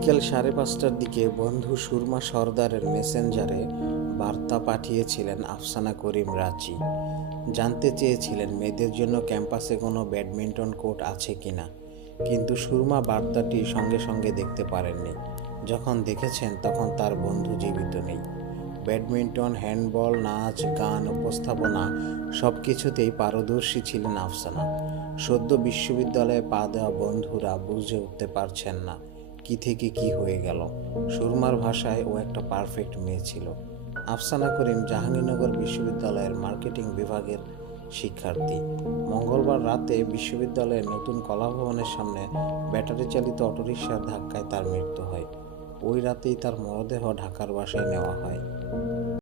বিকেল 5:30টার দিকে বন্ধু সুরমা সর্দারের মেসেঞ্জারে বার্তা পাঠিয়েছিলেন আফসানা করিম রাঁচি। জানতে চেয়েছিলেন মেয়েদের জন্য ক্যাম্পাসে কোনো ব্যাডমিন্টন কোর্ট আছে কিনা। কিন্তু সুরমা বার্তাটি সঙ্গে সঙ্গে দেখতে পারেননি। যখন দেখেছেন তখন তার বন্ধু জীবিত নেই। ব্যাডমিন্টন, হ্যান্ডবল, নাচ, গান, উপস্থাপনা সব কিছুতেই পারদর্শী ছিলেন আফসানা। সদ্য বিশ্ববিদ্যালয়ে পা দেওয়া বন্ধুরা বুঝে উঠতে পারছেন না কি থেকে কি হয়ে গেল। সুরমার ভাষায় ও একটা পারফেক্ট মেয়ে ছিল। আফসানা করিম জাহাঙ্গীরনগর বিশ্ববিদ্যালয়ের মার্কেটিং বিভাগের শিক্ষার্থী। মঙ্গলবার রাতে বিশ্ববিদ্যালয়ের নতুন কলাভবনের সামনে ব্যাটারি চালিত অটোরিকশার ধাক্কায় তার মৃত্যু হয়। ওই রাতেই তার মরদেহ ঢাকার বাসায় নেওয়া হয়।